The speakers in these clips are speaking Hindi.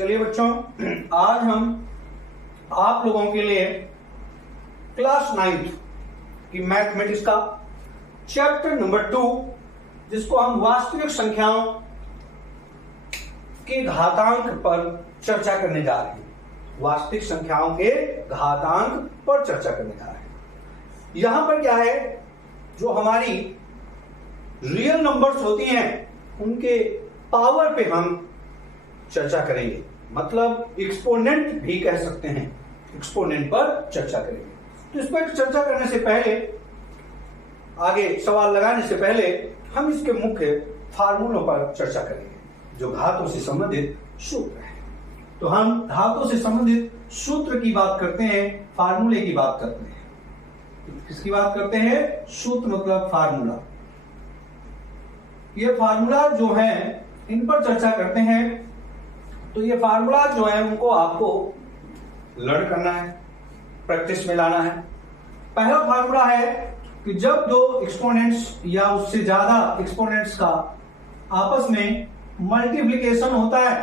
चलिए बच्चों, आज हम आप लोगों के लिए क्लास 9th की मैथमेटिक्स का चैप्टर नंबर 2, जिसको हम वास्तविक संख्याओं के घातांक पर चर्चा करने जा रहे हैं। वास्तविक संख्याओं के घातांक पर चर्चा करने जा रहे हैं। यहां पर क्या है, जो हमारी रियल नंबर्स होती हैं उनके पावर पे हम चर्चा करेंगे, मतलब एक्सपोनेंट भी कह सकते हैं, एक्सपोनेंट पर चर्चा करेंगे। तो इस पर चर्चा करने से पहले, आगे सवाल लगाने से पहले हम इसके मुख्य फार्मूलों पर चर्चा करेंगे जो घातों से संबंधित सूत्र है। तो हम घातों से संबंधित सूत्र की बात करते हैं, फार्मूले की बात करते हैं। किसकी बात करते हैं? सूत्र मतलब फार्मूला। ये फार्मूला जो है इन पर चर्चा करते हैं। तो ये फार्मूला जो है उनको आपको लर्न करना है, प्रैक्टिस में लाना है। पहला फार्मूला है कि जब दो एक्सपोनेंट्स या उससे ज्यादा एक्सपोनेंट्स का आपस में मल्टीप्लिकेशन होता है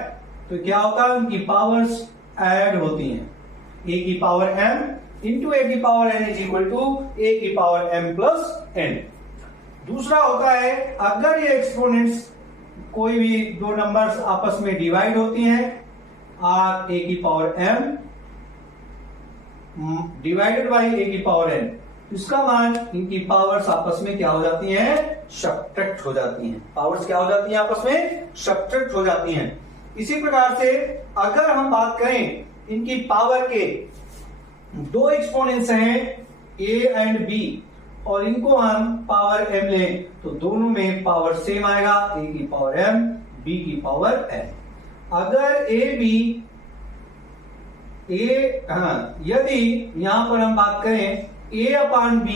तो क्या होता है, उनकी पावर्स ऐड होती हैं। a की पावर m इंटू a की power n is equal to a की पावर m प्लस n। दूसरा होता है, अगर ये एक्सपोनेंट्स कोई भी दो नंबर्स आपस में डिवाइड होती हैं, r a की power m divided by a की पावर n, इसका मान इनकी पावर्स आपस में क्या हो जाती हैं? सब्ट्रैक्ट हो जाती हैं। पावर्स क्या हो जाती हैं? आपस में सब्ट्रैक्ट हो जाती हैं। इसी प्रकार से अगर हम बात करें इनकी पावर के, दो एक्सपोनेंट्स हैं a एंड b और इनको हम पावर m लें तो दोनों में पावर सेम आएगा, a की पावर m b की पावर n। अगर यदि यहां पर हम बात करें a अपान b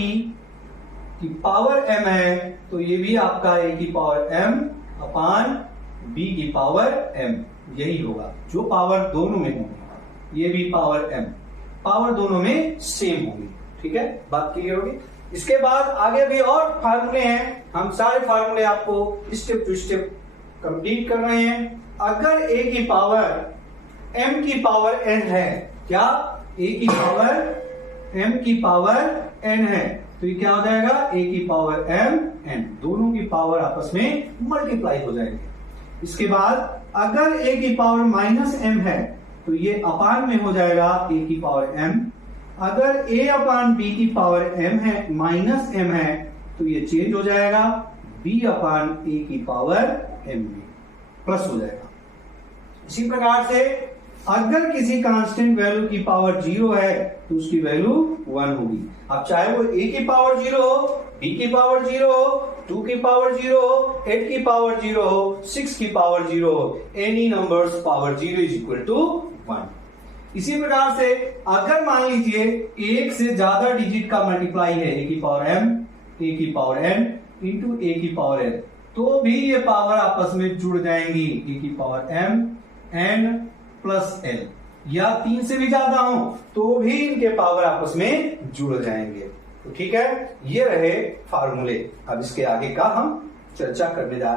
की पावर m है तो ये भी आपका a की पावर m अपान b की पावर m यही होगा, जो पावर दोनों में होगी। ये भी पावर m, पावर दोनों में सेम होगी। ठीक है, बात क्लियर होगी। इसके बाद आगे भी और फार्मूले हैं, हम सारे फार्मूले आपको स्टेप टू स्टेप कंप्लीट कर रहे हैं। अगर a की पावर m की पावर n है, क्या a की पावर m की पावर n है तो ये क्या हो जाएगा? a की पावर m n, दोनों की पावर आपस में मल्टीप्लाई हो जाएंगे। इसके बाद अगर a की पावर माइनस m है तो ये अपान में हो जाएगा a की पावर m। अगर a अपान b की पावर m है, माइनस m है तो ये चेंज हो जाएगा, b अपान a की पावर m में प्लस हो जाएगा। इसी प्रकार से अगर किसी कांस्टेंट वैल्यू की पावर 0 है तो उसकी वैल्यू 1 होगी। अब चाहे वो a की पावर 0 हो, b की पावर 0 हो, 2 की पावर 0 हो, 8 की पावर 0 हो, 6 की पावर 0 हो, any numbers power 0 is equal to 1। इसी प्रकार से अगर मान लीजिए एक से ज्यादा डिजिट का मल्टीप्लाई है, a की पावर m, a की पावर n इंटू a की पावर n, तो भी ये पावर आपस में जुड़ जाएंगी, a की power m n plus n, या 3 से भी ज्यादा हो तो भी इनके पावर आपस में जुड़ जाएंगे। तो ठीक है, ये रहे फार्मूले। अब इसके आगे का हम चर्चा करने जा रहे हैं।